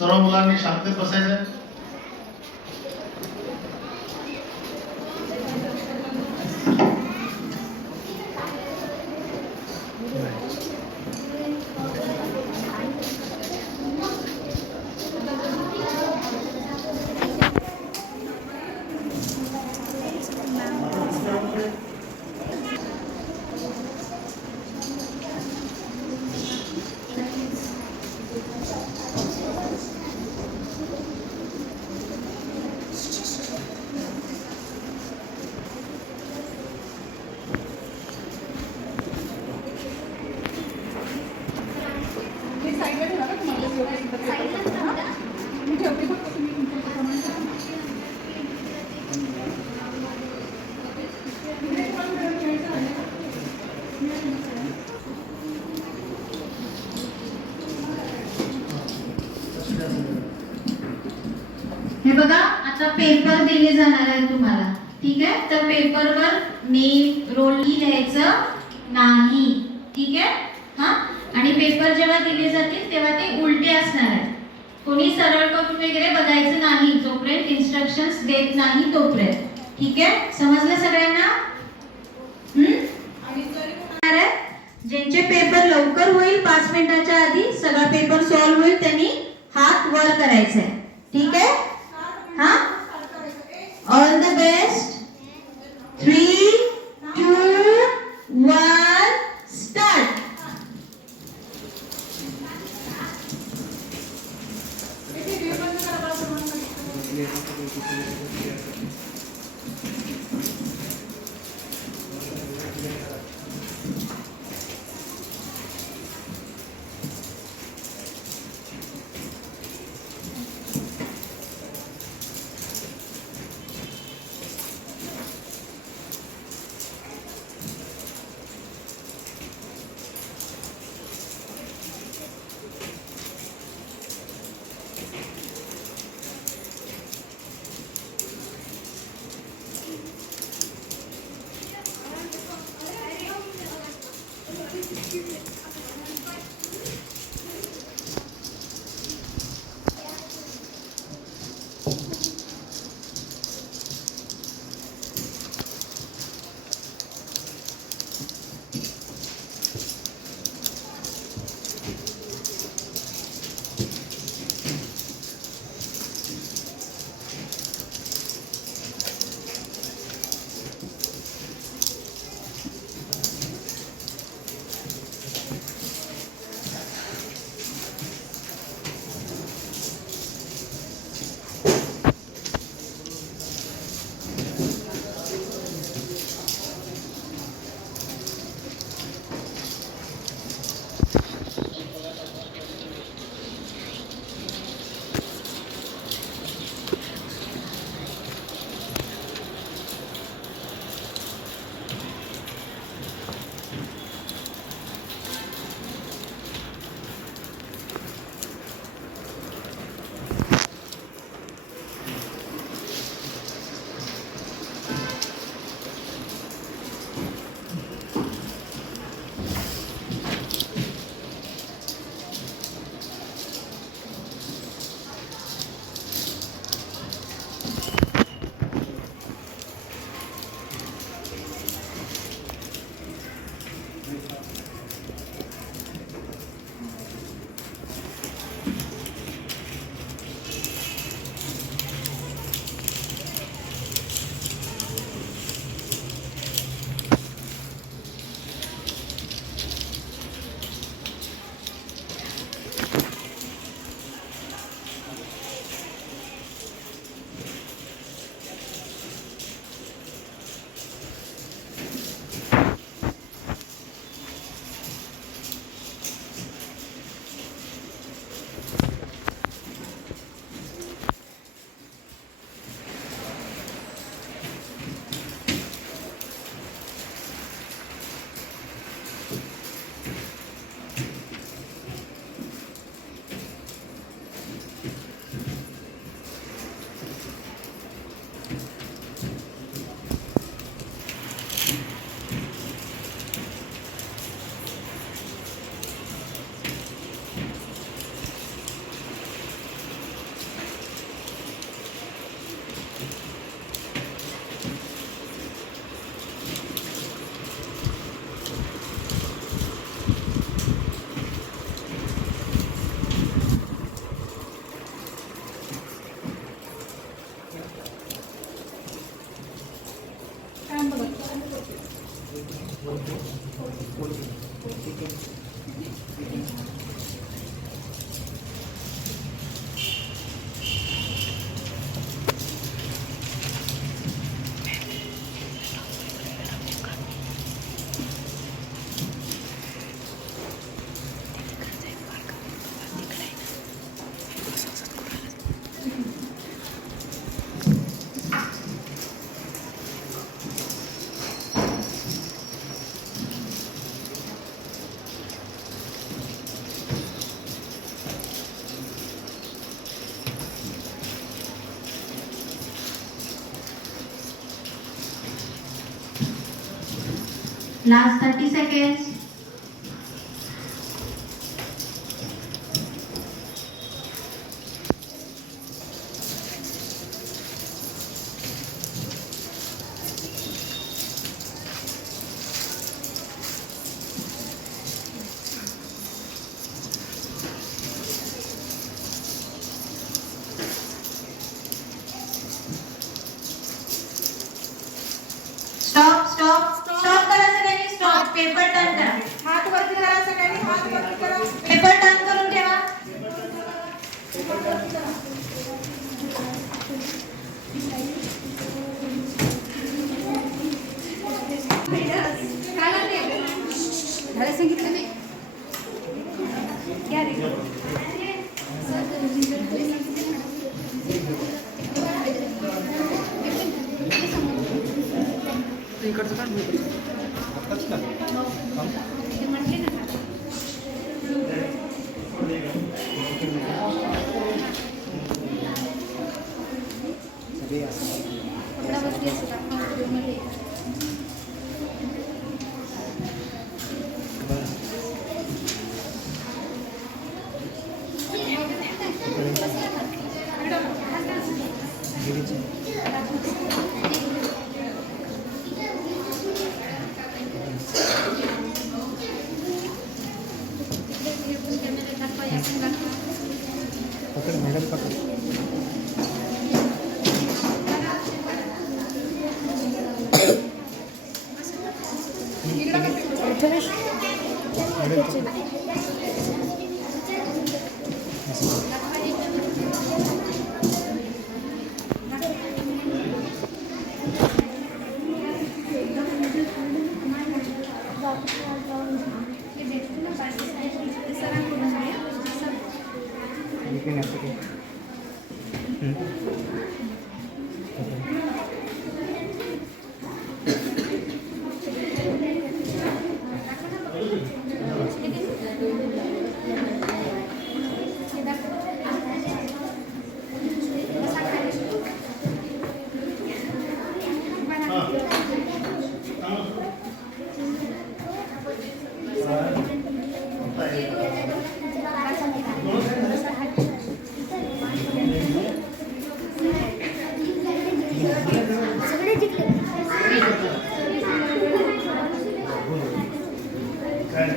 सर्व मुलांनी शांततेत बसायचं. हे बघा, आता पेपर दिले जाणार आहे तुम्हाला. ठीक आहे, तर पेपरवर नेम रोल लिहायचं नाही. ठीक आहे हा. आणि पेपर जेव्हा दिले जातील तेव्हा ते उलटे असणार आहेत. कोणी सरळ करून वगैरे बघायचं नाही जोपर्यंत इन्स्ट्रक्शन्स देत नाही तोपर्यंत. ठीक आहे, समजलं सगळ्यांना? ज्यांचे पेपर लवकर होईल 5 मिनिटाच्या आधी सगळा पेपर सॉल्व्ह होईल त्यांनी हात वर करायचा आहे. ठीक आहे हा. All the best. 3, 2, 1 start. Last 30 seconds. Stop करा सगळ्यांनी. स्टॉप. पेपर टर्न करा. हात वरती करा सगळ्यांनी. हात वरती करा. पेपर टर्न करून ठेवा. झालं सांगितलं नाही. घ्या रे. इकडचं काढ. मॅडम पकड.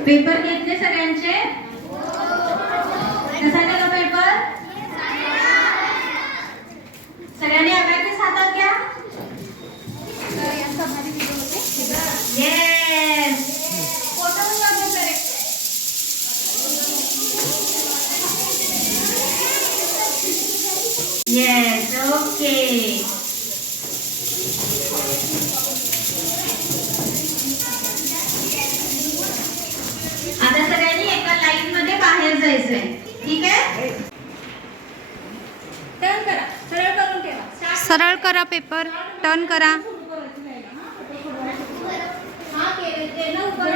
पेपर घेतले सगळ्यांचे. कसा गेला पेपर? सगळ्यांनी अभ्यास हातात घ्या. येस. फोटो बघू करेक्ट. येस. ओके. आता सगळ्यांनी एका लाईन मध्ये बाहेर जायचंय. ठीक आहे. टर्न करा. सरळ करून ठेवा. सरळ करा. पेपर टर्न करा. हा केलं उभं.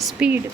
स्पीड.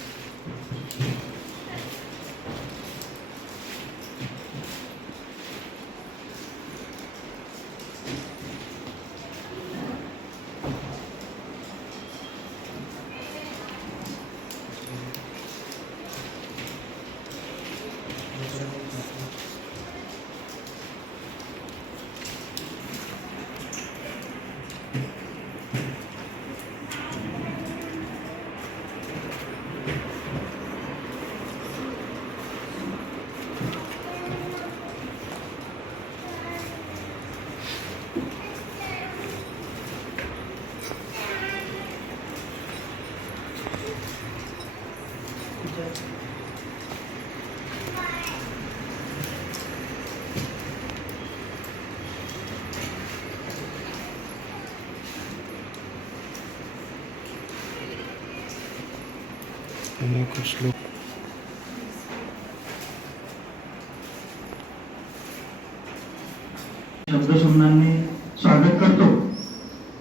शब्दशुमनांनी स्वागत करतो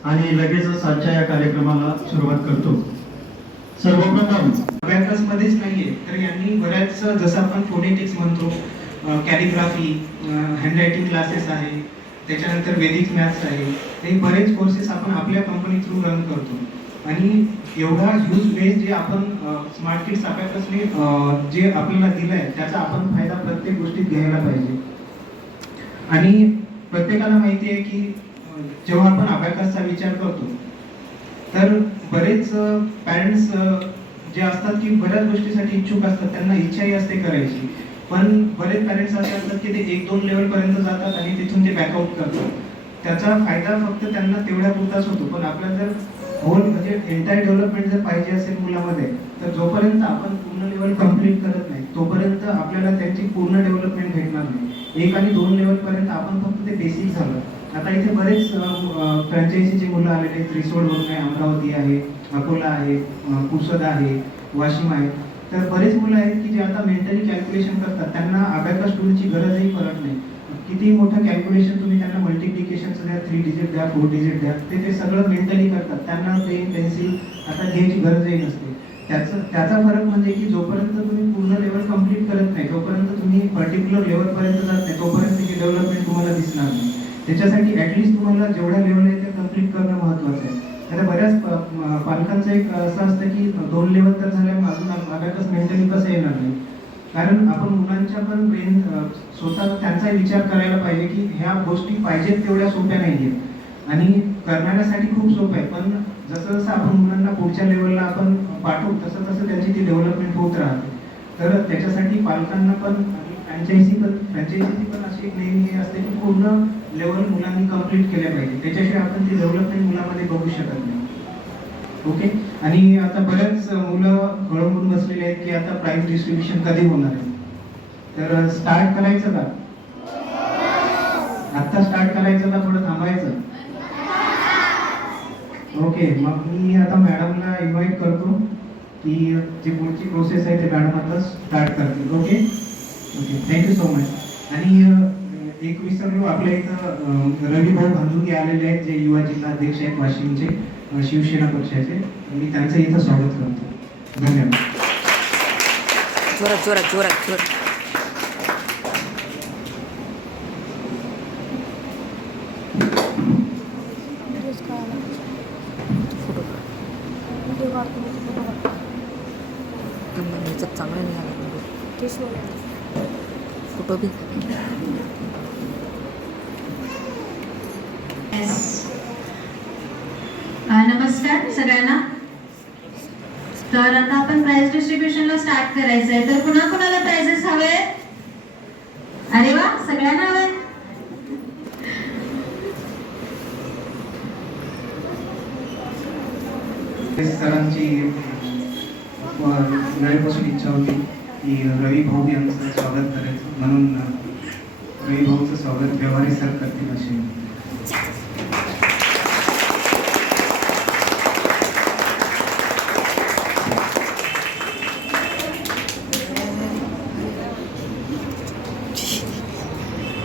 आणि लगेचच आजच्या या कार्यक्रमाला सुरुवात करतो. सर्वप्रथम अबॅकस मध्येच नाहीये तर यांनी बऱ्याच जसं आपण फोनेटिक्स म्हणतो, कॅलिग्राफी, हँडरायटिंग क्लासेस आहे, त्याच्यानंतर वेदिक मॅथ्स आहे, हे बरेच कोर्सेस आपण आपल्या कंपनी थ्रू रन करतो. आणि एवढा ह्यूज बेस जे आपण स्मार्ट किड्स अबॅकसने जे आपल्याला दिलं आहे त्याचा आपण फायदा प्रत्येक गोष्टीत घ्यायला पाहिजे. आणि प्रत्येकाला माहिती आहे की जेव्हा आपण अबॅकसचा विचार करतो तर बरेच पॅरेंट्स जे असतात की बऱ्याच गोष्टीसाठी इच्छुक असतात, त्यांना इच्छाही असते करायची, पण बरेच पॅरेंट्स असे असतात की ते 1-2 लेवल पर्यंत जातात आणि तिथून ते बॅकआउट करतात. त्याचा फायदा फक्त त्यांना तेवढ्या पुरताच होतो. पण आपल्याला जर होल म्हणजे एंटायर डेव्हलपमेंट जर पाहिजे असेल मुलामध्ये तर जोपर्यंत आपण पूर्ण लेवल कंप्लीट करत नाही तोपर्यंत आपल्याला त्यांची पूर्ण डेव्हलपमेंट भेटणार नाही. 1 आणि 2 लेवल पर्यंत आपण फक्त ते बेसिक झालं. आता इथे बरेच फ्रँचायझीचे मुलं आलेले आहेत. रिसोडवरून आहे, अमरावती आहे, अकोला आहे, पुसद आहे, वाशिम आहे. तर बरेच मुलं आहेत की जे आता मेंटली कॅल्क्युलेशन करतात, त्यांना अबॅकस टूलची गरजही पडत नाही. किती मोठं कॅल्क्युलेशन तुम्ही त्यांना मल्टिप्लिकेशनचं द्या, 3 डिजिट द्या, 4 डिजिट द्या, ते सगळं मेंटली करतात. त्यांना पेन पेन्सिल आता घ्यायची गरजही नसते. त्याचा फरक म्हणजे की जोपर्यंत तुम्ही पूर्ण लेवल कंप्लीट करत नाही, जोपर्यंत तुम्ही पर्टिक्युलर लेवलपर्यंत जात नाही, तोपर्यंत ही डेव्हलपमेंट तुम्हाला दिसणार नाही. त्याच्यासाठी ॲटलिस्ट तुम्हाला जेवढ्या लेवल आहे ते कंप्लीट करणं महत्त्वाचं आहे. आता बऱ्याच पालकांचं एक असं असतं की 2 लेवल तर झाल्या, मग अजून अबॅकस मेंटली कसं येणार नाही. कारण आपण मुलांच्या पण ब्रेन स्वतः त्यांचा विचार करायला पाहिजे की ह्या गोष्टी पाहिजेत तेवढ्या सोप्या नाही आहेत आणि करण्यासाठी खूप सोपं आहे. पण जसं जसं आपण मुलांना पुढच्या लेवलला आपण पाठवू तसं तसं त्यांची ती डेव्हलपमेंट होत राहते. तर त्याच्यासाठी पालकांना पण आणि फ्रँचायझीची पण अशी एक नेहमी हे असते की पूर्ण लेवल मुलांनी कंप्लीट केल्या पाहिजे. त्याच्याशिवाय आपण ती डेव्हलपमेंट मुलामध्ये बघू शकत नाही. ओके. आणि आता बऱ्याच मुलं गळून बसलेले आहेत की आता प्राइस डिस्ट्रीब्युशन कधी होणार आहे. तर स्टार्ट करायचं का? आता स्टार्ट करायचं का थोडं थांबायचं? ओके. मग मी आता मॅडमला इन्व्हाइट करतो की जी पुढची प्रोसेस आहे ते मॅडम आता स्टार्ट करतील. Okay okay. Thank you so much. आणि एक विसरलो, आपल्या इथं रवी भाऊ भांजुगे आलेले आहेत, जे युवा जिल्हा अध्यक्ष आहेत वाशिमचे, शिवसेना पक्षाचे. मी त्यांचं इथं स्वागत करतो. धन्यवाद. जोरात जोरात जोरात जोरात. चांगलं निघालं फोटो बी. नमस्कार सगळ्यांना. तर आता आपण प्राइज डिस्ट्रीब्युशनला स्टार्ट करायचं आहे. तर कुणाला प्राइजेस हवे? अरे वा, सगळ्यांना हवे. सरांची वेळेपासून इच्छा होती की रवी भाऊ यांचं स्वागत करायचं, म्हणून रवी भाऊचं स्वागत व्यवहारी सर करतील असे.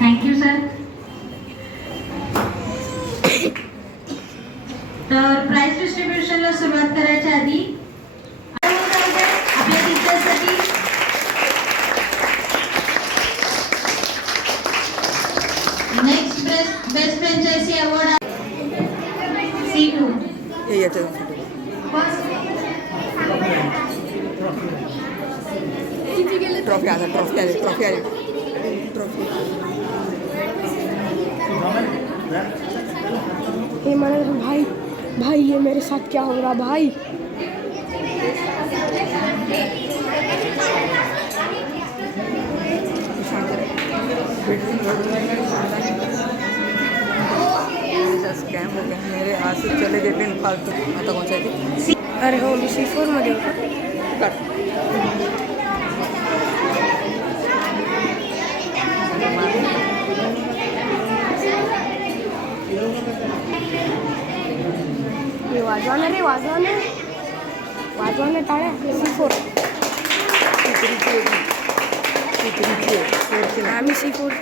Thank you sir. तर प्राइस डिस्ट्रीब्युशनला सुरुवात करायच्या आधी ट्रॉफी आली ट्रॉफी ये मैंने भाई भाई ये मेरे साथ क्या हो रहा भाई। स्कॅम हो गया मेरे हाथ से चले गए पिन फालतू आता कौन सा है अरे हो मी C4 मध्ये होता। हे वाजवाने रे वाजवाने टाळ्या C4 आम्ही C4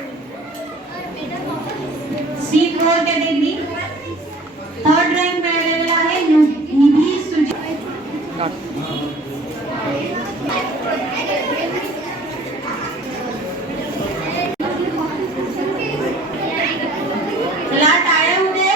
C4 category third rank मिळालेला आहे निधी सुजी. चला टाळ्या होऊ दे.